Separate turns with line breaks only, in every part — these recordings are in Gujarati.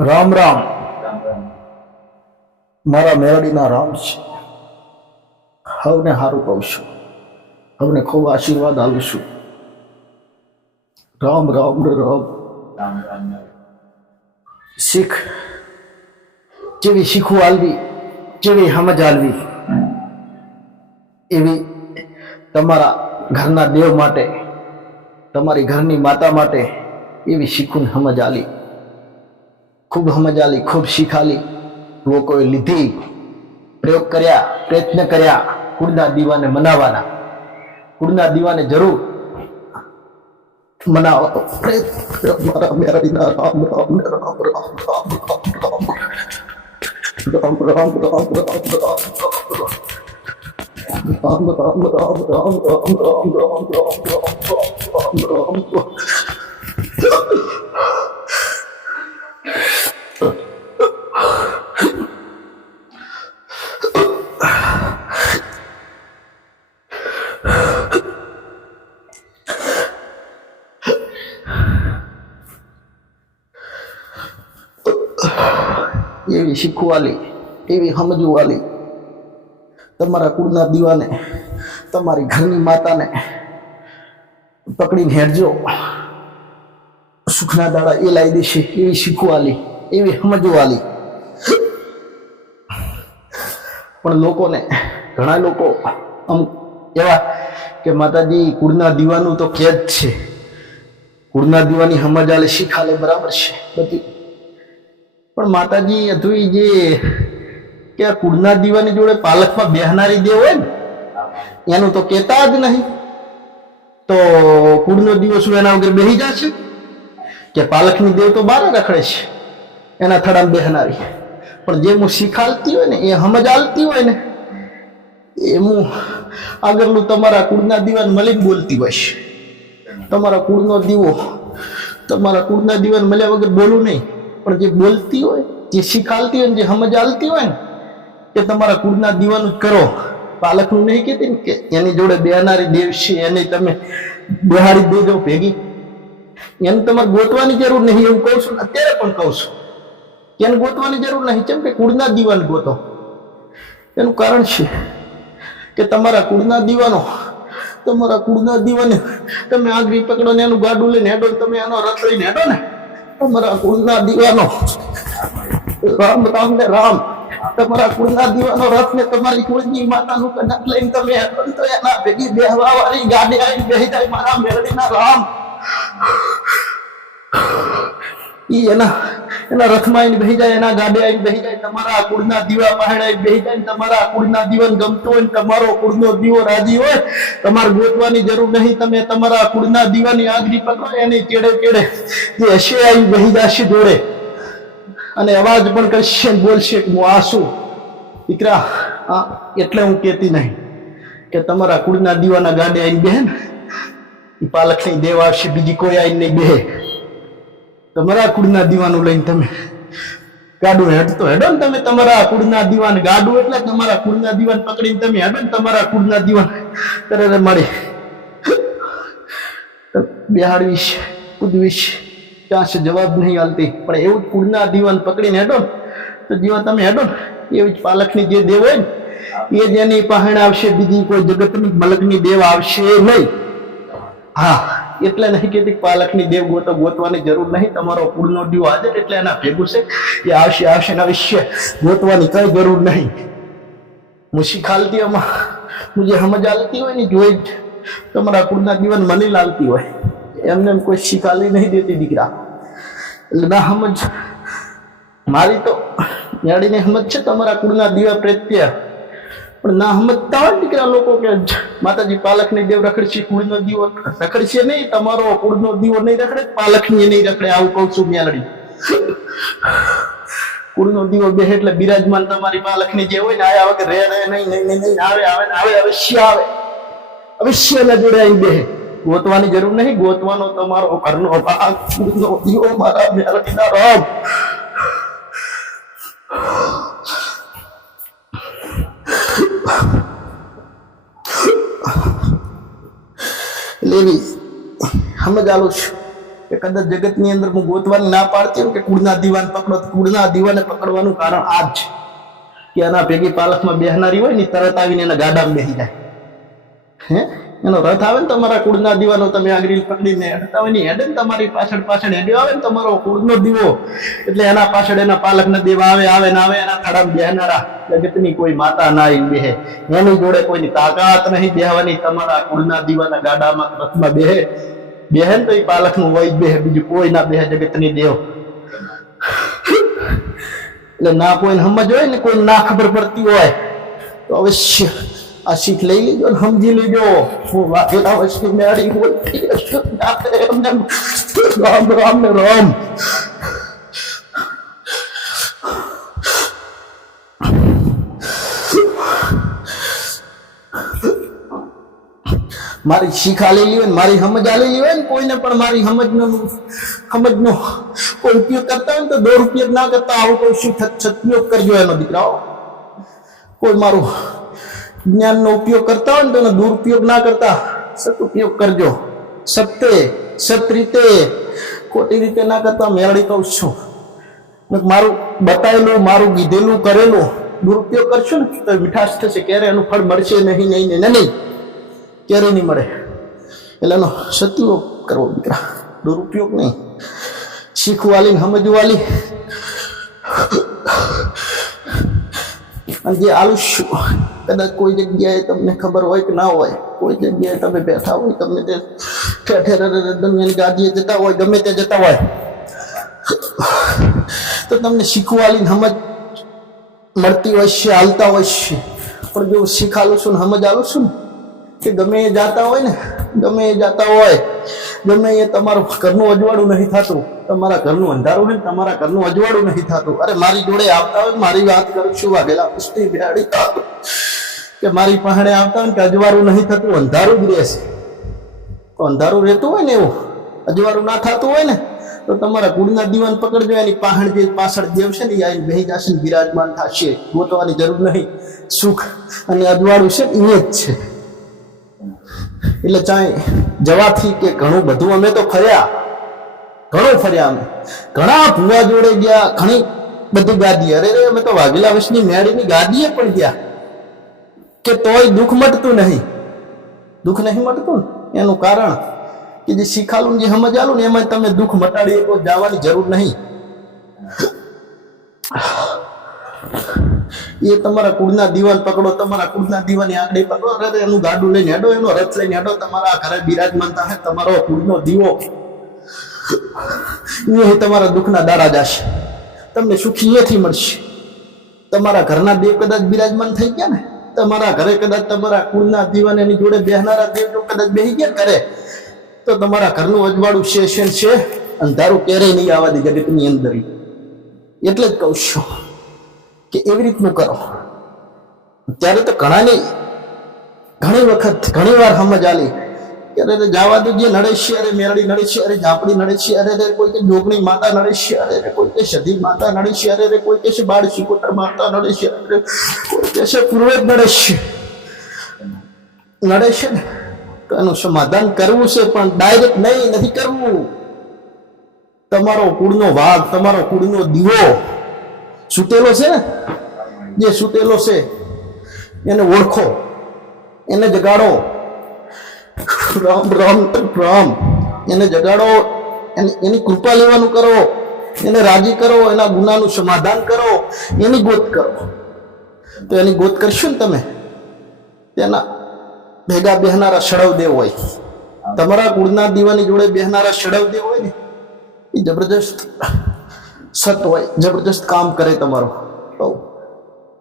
રામ રામ. મારા મેરડીના રામ છે. હવને સારું કહું છું. હવને ખૂબ આશીર્વાદ આપું છું. રામ રામ રામ. શીખ. જેવી શીખવું આલવી, જેવી સમજ આલવી, એવી તમારા ઘરના દેવ માટે, તમારી ઘરની માતા માટે એવી શીખું સમજ આલી. ખૂબ સમજાલી, ખૂબ શીખાલી. લોકોએ લીધી, પ્રયોગ કર્યા, પ્રયત્ન કર્યા, કુળના દીવાને મનાવવાના કુળના દીવાને જરૂર મનાવો. એવી શીખવાલી એવી સમજવાલી. તમારા કુળના દીવાને, તમારી ઘરની માતાને પકડીને હેરજો સુખના દાડા એ લાવી દેશે એવી શીખવાલી એવી સમજવાલી. પણ લોકોને, ઘણા લોકો અમુક એવા કે માતાજી, કુળના દીવાનું તો કે જ છે. કુળના દીવાની સમજ આલે શીખાલે બરાબર છે. બધી પણ માતાજી અધુઈ જે કે આ કુળના દીવાની જોડે પાલકમાં બેહનારી દેવ હોય ને, એનું તો કહેતા જ નહીં. તો કુળનો દીવો શું એના વગર બેહી જશે? કે પાલકની દેવ તો બારે રખડે છે, એના થડામાં બેહનારી. પણ જે હું શીખાલતી હોય ને, એ સમજ આલતી હોય ને, એ હું આગળનું તમારા કુળના દીવાને મળીને બોલતી હોય તમારા કુળનો દીવો, તમારા કુળના દીવાને મળ્યા વગર બોલું નહીં. પણ જે બોલતી હોય, જે શીખાલતી હોય ને જે સમજ આલતી હોય ને, કે તમારા કુળના દીવાનું જ કરો. પાલકનું નહીં કહેતી ને કે એની જોડે બેહનારી દેવ છે, એને તમે બહારી દેજો, ભેગી. એને તમારે ગોતવાની જરૂર નહીં, એવું કહું છું અત્યારે પણ કહું છું. એને ગોતવાની જરૂર નહીં, કેમ કે કુળના દીવાન ગોતો. એનું કારણ છે કે તમારા કુળના દીવાનો, તમારા કુળના દીવાને તમે આગળ પકડો ને એનું ગાડું લઈને હેડો તમે એનો રથ લઈને હેડો ને. તમારા કુળના દીવાનો. રામ રામ ને રામ. તમારા કુળના દીવાનો રથ ને તમારી કુળની માતાનું કદાચ લઈને તમે તો એના ભેગી બેહવા વાળી ગાડી આવીને બેહી જાય મારા મેળવીના રામ. ઈ એના એના રથમાં આવીને બેહી જાય, એના ગાડે આવીને બેહી જાય, તમારા કુળના દીવા પાસે આવીને બેહી જાય, તમારા કુળના દીવન ગમતો હોય તમારો કુળનો દીવો રાજી હોય, તમારે ગોતવાની જરૂર નહીં, તમે તમારા કુળના દીવાની આગરી પકડો, એની ચેડે ચેડે જે હશે આવી બેહી જશે જોડે. અને અવાજ પણ કરશે બોલશે કે હું આ શું? દીકરા, આ એટલે હું કહેતી નહીં કે તમારા કુળના દીવાના ગાડે આવીને બેહે ને, ઈ પાલકની દેવ આવશે, બીજી કોઈ આવીને નહીં બેહે. તમારા કુળના દીવાનું લઈને તમે ગાડું હેડતો હેડો ને તમે તમારા કુળના દીવાન ગાડું એટલે તમારા કુળના દીવાન પકડીને તમે હેડો ને તમારા કુળના દીવાન ત્યારે મારી બિહાડવીશ, કૂદવીશ, ક્યાં છે જવાબ નહીં હાલતી. પણ એવું જ કુળના દીવાન પકડીને હેડો તો જીવા તમે હેડો ને એવી જ પાલકની જે દેવ હોય ને એ જ એની પહેણ આવશે, બીજી કોઈ જગતની મલકની દેવ આવશે નહીં. હા. એટલે નહીં કહેતી પાલકની દેવ ગોતો, ગોતવાની જરૂર નહીં. તમારો કુળનો દીવો હાજર એટલે એના ભેગું છે. એ આવશે આવશે એના વિશે ગોતવાની કઈ જરૂર નહીં. મુશી ખાલતી આમાં, મુજે સમજ આલતી હોય ને જોઈ જ. તમારા કુળના દીવાન મને લાલતી હોય. એમને એમ કોઈ શીખાલી નહીં દેતી દીકરા. એટલે ના સમજ મારી તો યાડીને સમજ છે તમારા કુળના દીવા પ્રત્યે. પણ ના સમજતા હોય ને દીકરા લોકો કે માતાજી પાલકની દેવ રખડશે, કુળનો દીવો રખડશે નહીં, તમારો કુળનો દીવો નહીં રખડે, પાલકની નહીં રખડે, આવું કહું છું મેલડી કુળનો દીવો બે એટલે બિરાજમાન તમારી પાલકની જે હોય ને, આયા વગર રે રે નહીં નહીં નહીં આવે આવે ને આવે, અવશ્ય આવે. અવશ્ય એના જોડે આવી બે ગોતવાની જરૂર નહીં, ગોતવાનો તમારો ઘરનો ભાગ, કુળનો દીવો મારા મેલડીના રામ લેવી. સમજ આલું છું? કે કદાચ જગતની અંદર હું ગોતવાની ના પાડતી હોઉં કે કુળના દીવાન પકડો કુળના દીવાને પકડવાનું કારણ આ જ છે કે આના ભેગી પાલખમાં બેહનારી હોય ને તરત આવીને એના ગાડામાં બેસી જાય. હે? એનો રથ આવે ને તમારા કુળના દીવાનો તમે આગળ પકડીને હેડતા હોય ને હેડે ને તમારી પાછળ પાછળ હેડ્યો આવે ને તમારો કુળનો દીવો. એટલે એના પાછળ એના પાલકના દેવા આવે આવે ને આવે, એના થાળામાં બેહનારા જગતની કોઈ માતા ના બેહે. એની જોડે કોઈની તાકાત નહીં બેહવાની, તમારા કુળના દીવાના ગાડામાં, રથમાં બેહે. બેહે ને તો એ પાલકનું વય જ બેહે, બીજું કોઈ ના બેહે જગતની દેવ. એટલે ના કોઈને સમજ હોય ને કોઈ ના ખબર પડતી હોય, તો અવશ્ય આ શીખ લઈ લેજો ને સમજી લેજો. હું વાઘેલા વસ્તુ મેળી એમને રામ રામ રામ. મારી શીખ લેલી હોય ને મારી સમજ આલેલી હોય ને કોઈને પણ મારી સમજનો સમજનો કોઈ ઉપયોગ કરતા હોય ને તો ઉપયોગ ના કરતા આવો કોઈ શીખ સદુપયોગ કરજો એનો દીકરાઓ કોઈ મારું જ્ઞાનનો ઉપયોગ કરતા હોય ને તો દુરુપયોગ ના કરતા, સદુપયોગ કરજો. સત્ય સત રીતે ખોટી રીતે ના કરતા મેળડી કહું છું. મારું બતાવેલું, મારું કીધેલું, કરેલું દુરુપયોગ કરશો ને તો મીઠાશ થશે. ક્યારે એનું ફળ મળશે નહીં નહીં નહીં નહીં ક્યારે નહીં મળે. એટલે એનો સદુપયોગ કરવો દીકરા. દુરુપયોગ નહીં. શીખવાલી ને સમજવાલી. અને જે આલુષ્ય કદાચ કોઈ જગ્યાએ તમને ખબર હોય કે ના હોય, કોઈ જગ્યાએ તમે બેઠા હોય, તમને તે ઠેર ઠેર દુનિયાની ગાદીએ જતા હોય, ગમે તે જતા હોય, તો તમને શીખવાલી સમજ મળતી હોય છે, હાલતા હોય છે. પણ જો શીખાલું છું ને સમજ આલું છું ને, કે ગમે જાતા હોય ને ગમે એ જાતા હોય, ગમે એ તમારું ઘરનું અજવાળું નહીં થતું, તમારા ઘરનું અંધારું ને તમારા ઘરનું અજવાળું નહીં થતું. અરે મારી જોડે આવતા હોય, મારી વાત કરું છું વાઘેલા પુષ્ટિ બિહાડી કે મારી પહાડે આવતા હોય કે અજવાળું નહીં થતું, અંધારું જ રહેશે. તો અંધારું રહેતું હોય ને એવું, અજવાળું ના થતું હોય ને, તો તમારા કુળના દીવાન પકડજો, એની પાહણ જે પાછળ દેવ છે ને આવીને બેહી જશે બિરાજમાન થશે. ગોતવાની જરૂર નહીં. સુખ અને અજવાળું છે એ જ છે. એટલે ચાય જવાથી કે ઘણું બધું અમે તો ફર્યા. ઘણું ફર્યા અમે. ઘણા ભૂવા જોડે ગયા, ઘણી બધી ગાદી. અરે રે, અમે તો વાઘેલા વશની મેળીની ગાદીએ પણ ગયા. કે તોય દુઃખ મટતું નહીં. દુઃખ નહીં મટતું એનું કારણ કે જે શીખાલું જે જે સમજાલું ને એમાં તમે દુઃખ મટાડી શકો જવાની જરૂર નહીં. એ તમારા કુળના દીવાન પકડો, તમારા કુળના દીવાની આંગળી પકડો અરે એનું ગાડું લઈને હેડો, એનો રથ લઈને હેડો, તમારા ઘરે બિરાજમાન થાય, તમારો કુળનો દીવો. એ તમારા દુઃખના દાડા જશે. તમને સુખી એથી મળશે. તમારા ઘરના દેવ કદાચ બિરાજમાન થઈ ગયા ને, તમારા ઘરે કદાચ તમારા કુળના દીવાન એની જોડે બેહનારા દેવ કદાચ બેહી ગયા કરે તો તમારા ઘરનું અજવાળું છે છે, અંધારું ક્યારેય નહીં આવવા દે જગતની અંદર. એટલે જ કહું છું. કે એવી રીતનું કરો. ત્યારે તો ઘણાની, ઘણી વખત, ઘણી વાર સમજ આલી અરે રે જવા દો, જે નડે છે, અરે મેરડી નડે છે, અરે ઝાપડી નડે છે, અરે રે કોઈ કે જોગણી માતા નડે છે, અરે રે કોઈ કે સધી માતા નડે છે, અરે રે કોઈ કે છે બાળ શિકોતર માતા નડે છે, અરે કોઈ કે છે પૂર્વે નડે છે. નડે છે ને? તો એનું સમાધાન કરવું છે, પણ ડાયરેક્ટ નહીં, નથી કરવું. તમારો કુળનો વાઘ, તમારો કુળનો દીવો સૂતેલો છે ને? જે સૂતેલો છે, એને ઓળખો, એને જગાડો. રામ રામ રામ. એને જગાડો, એની કૃપા લેવાનું કરો, એને રાજી કરો, એના ગુનાનું સમાધાન કરો, એની ગોત કરો. તો એની ગોત કરશો ને તમે? તેના ભેગા બેહનારા સડવદેવ હોય. તમારા કુળના દીવાની જોડે બેહનારા સડવદેવ હોય ને? એ જબરજસ્ત. સત હોય, જબરજસ્ત કામ કરે તમારો.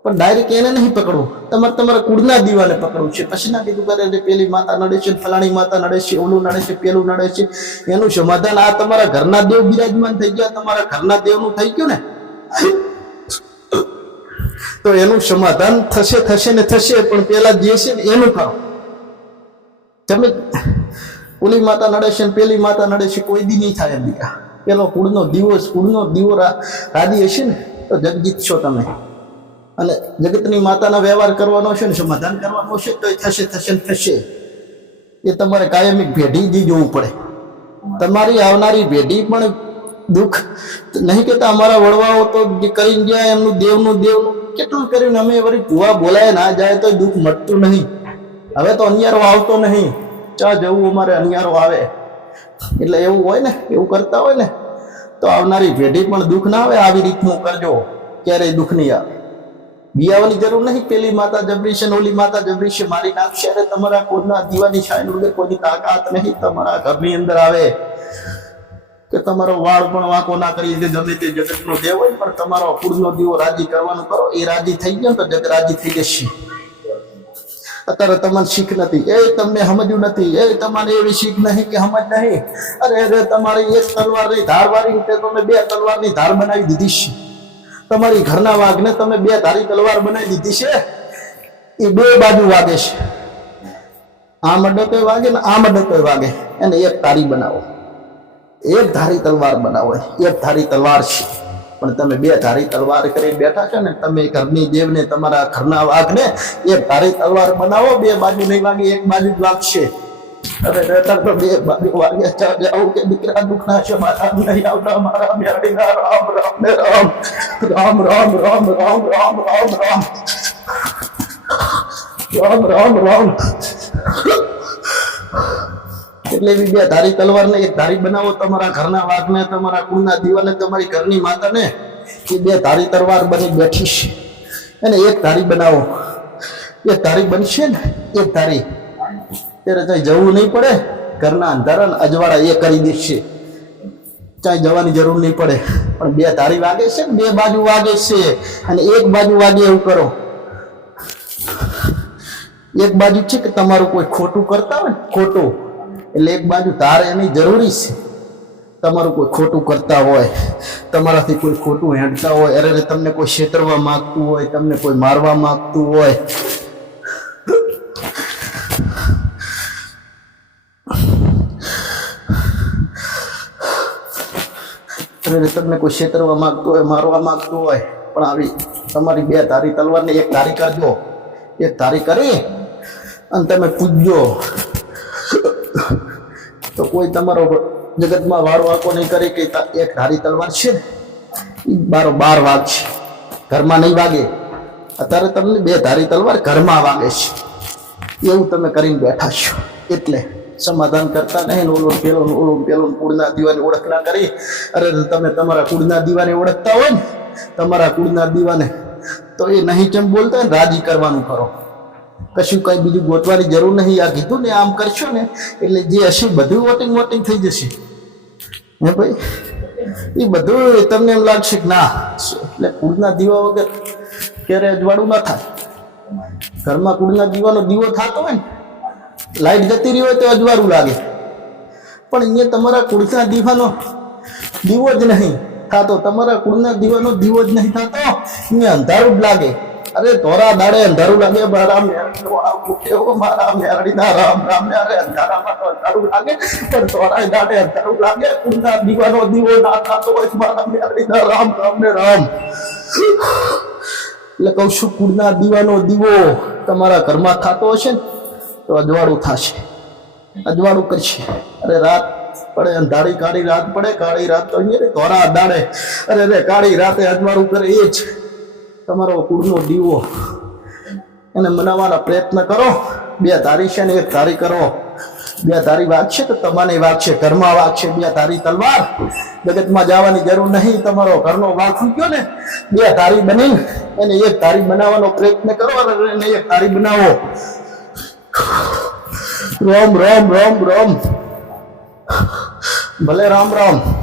પણ ડાયરેક્ટ એને નહીં પકડવું. તમારે તમારા કુળના દીવાને પકડવું છે. પછી ના કીધું કરે પેલી માતા નડે છે, ફલાણી માતા નડે છે, ઓલું નડે છે, પેલું નડે છે, એનું સમાધાન આ તમારા ઘરના દેવ બિરાજમાન થઈ ગયા, તમારા ઘરના દેવનું થઈ ગયું ને? તો એનું સમાધાન થશે થશે ને થશે, પણ પેલા જે છે ને એનું કરો. તમે, ઓલી માતા નડે છે પેલી માતા નડે છે, કોઈ દી નહીં થાય એમ દીકરા પેલો કુળનો દીવો કુળનો દીવો રાદી હશે ને, તો જગજીત છો તમે. અને જગતની માતાના વ્યવહાર કરવાનો છે ને, સમાધાન કરવાનું છે તો એ થશે થશે ને થશે. એ તમારે કાયમી ભેઢી જ જોવું પડે. તમારી આવનારી પેઢી પણ દુઃખ. નહીં કહેતા અમારા વડવાઓ તો જે કરીને ગયા, એમનું દેવનું દેવનું. કેટલું કર્યું અમે વળી ભૂવા બોલાય, ના જાય તો દુઃખ મટતું નહીં. હવે તો અનિયારો આવતો નહીં. ચા જવું અમારે, અનિયારો આવે. એટલે એવું હોય ને, એવું કરતા હોય ને, તો આવનારી પેઢી પણ દુઃખ ના આવે આવી રીતનું, કરજો. ક્યારેય દુઃખ નહીં આવે. બિયાવાની જરૂર નહીં, પેલી માતા જબરી છે ઓલી માતા જબરી છે, મારી નાખશે અરે તમારા કોઈના દીવાની છાય વગર કોઈની તાકાત નહીં, તમારા ઘરની અંદર આવે. કે તમારો વાળ પણ વાંકો ના કરી દે ગમે તે જગતનો દેવ હોય, પણ તમારો કુળનો દીવો રાજી કરવાનું કરો, એ રાજી થઈ ગયો તો જગ રાજી થઈ જશે. અત્યારે તમને શીખ નથી. એ તમને સમજ્યું નથી. એ તમારે એવી શીખ નહીં કે સમજ નહીં. અરે અરે, તમારી એક તલવારની ધાર વાળી રીતે તમે બે તલવારની ધાર બનાવી દીધી છે. તમારી ઘરના વાઘને તમે બે ધારી તલવાર બનાવી દીધી છે. એ બે બાજુ વાગે છે. આ મડો વાગે ને આ મડો વાગે. એને એક તારી બનાવો. એક ધારી તલવાર બનાવો. એક ધારી તલવાર છે. પણ તમે બે ધારી તલવાર કરી બેઠા છો ને તમે ઘરની દેવને તમારા ઘરના વાઘને એ ધારી તલવાર બનાવો બે બાજુ નહીં વાગે એક બાજુ જ વાગશે અરે રહેતા તો બે બાજુ વાગે જાઓ કે દીકરા દુખના છે મારા નહીં આવતા મારા રામ રામ રામ રામ રામ રામ રામ રામ રામ રામ રામ રામ રામ એટલે એવી બે ધારી તલવારને એક ધારી બનાવો તમારા ઘરના વાઘને, તમારા કુળના દીવાને, તમારી ઘરની માતાને, એ બે ધારી તલવાર બની બેઠી અને એક ધારી બનાવો. એક ધારી બનશે ને, એક ધારી. ત્યારે ત્યાં જવું નહીં પડે, ઘરના અંધારા ને અજવાળા એ કરી દેશે. ક્યાંય જવાની જરૂર નહીં પડે. પણ બે ધારી વાગે છે ને, બે બાજુ વાગે છે. અને એક બાજુ વાગે એવું કરો. એક બાજુ છે કે તમારું કોઈ ખોટું કરતા હોય ને, ખોટું. એટલે એક બાજુ તારે એની જરૂરી છે. તમારું કોઈ ખોટું કરતા હોય, તમારાથી કોઈ ખોટું હેંડતા હોય, અરે તમને કોઈ છેતરવા માગતું હોય, તમને કોઈ મારવા માગતું હોય. અરે તમને કોઈ છેતરવા માગતો હોય, મારવા માગતું હોય, પણ આવી તમારી બે તારી તલવારને એક તારી કરજો. એક તારી કરી અને તમે પૂજજો. તો કોઈ તમારો જગતમાં વાળો આકો નહીં કરે કે એક ધારી તલવાર છે એ બારો બાર વાગ છે. ઘરમાં નહીં વાગે. અત્યારે તમને બે ધારી તલવાર ઘરમાં વાગે છે. એવું તમે કરીને બેઠા છો. એટલે સમાધાન કરતા નહીં ઓલું પેલો ઓલો પેલો કુળના દીવાની ઓળખ ના કરી. અરે તમે તમારા કુળના દીવાને ઓળખતા હોય ને, તમારા કુળના દીવાને, તો એ નહીં ચમ બોલતા રાજી કરવાનું કરો. કશું કઈ બીજું ગોતવાની જરૂર નહીં. આ કીધું ને, આમ કરશો ને, એટલે જે હશે બધું વોટિંગ વોટિંગ થઈ જશે. હે ભાઈ? એ બધું તમને એમ લાગશે કે ના, એટલે કુળના દીવા વગર ક્યારે અજવાળું ના થાય. ઘરમાં કુળના દીવાનો દીવો થતો હોય ને, લાઈટ જતી રહી હોય તો અજવાળું લાગે. પણ અહીંયા તમારા કુળના દીવાનો દીવો જ નહીં. થતો તમારા કુળના દીવાનો દીવો જ નહીં થતો. અહીંયા અંધારું જ લાગે. અરે તોરા દાડે અંધારું લાગે, મારા મુખ્યો મારા મેરડીના રામ રામ અરે અંધારામાં અંધારું લાગે. પણ તોરા દાડે અંધારું લાગે. દીવાનો દીવો ના થતો હોય મારા મેરડીના રામ રામ ને રામ. એટલે કહું છું, કુળના દીવાનો દીવો તમારા ઘરમાં થતો હશે ને, તો અજવાળું થશે. અજવાળું કરશે. અરે રાત પડે, અંધારી કાળી રાત પડે, કાળી રાત તો અહીંયા ધોરા દાડે. અરે અરે કાળી રાતે અજવાળું કરે એ જ. તમારો કુળનો દીવો એને મનાવવાનો પ્રયત્ન કરો. બે ધારી છે ને એક ધારી કરો. બે ધારી વાત છે તો તમારી વાત છે, ઘરમાં વાત છે, બે ધારી તલવાર. જગતમાં જવાની જરૂર નહીં, તમારો ઘરનો વાઘ ગયો ને, બે ધારી બની એને એક ધારી બનાવવાનો પ્રયત્ન કરો અને એક ધારી બનાવો. રોમ રોમ રોમ રોમ. ભલે રામ રામ.